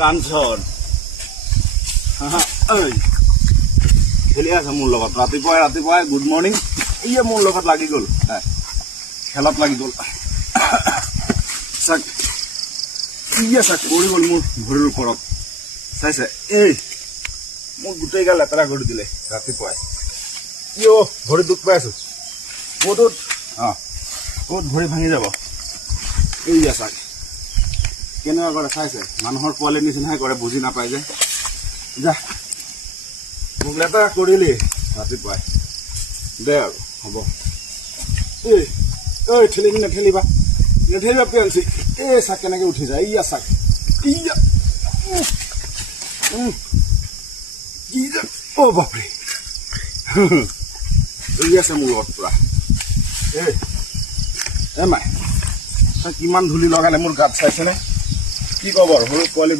কাঞ্চন খেলি আছে মোৰ লগত ৰাতিপুৱাই গুড মৰ্ণিং ইয়ে মোৰ লগত লাগি গ'ল খেলত লাগি গ'ল চাক ইয়ে চাক পৰি গ'ল মোৰ ভৰিৰ ওপৰত চাইছে এই মোক গোটেই গাল লেতেৰা কৰি দিলে ৰাতিপুৱাই ইয় ভৰি দুখ পাই আছো ক'তত ক'ত ভৰি ভাঙি যাব এইয়া চাক কেনেকুৱা কৰে চাইছে মানুহৰ পোৱালিৰ নিচিনাহে কৰে বুজি নাপায় যে যা মোক লেতেৰা কৰিলি ৰাতিপুৱাই দে আৰু হ'ব এই ঠেলিবি নেঠেলিবা পিয়াঞ্চি এই চাক কেনেকৈ উঠি যায় ইয়া চাক ইয়া অ' বাপৰে এই আছে মোৰ লগত পুৰা মাই কিমান ধূলি লগালে মোৰ গাত চাইছেনে কি ক'ব আৰু সৰু পোৱালি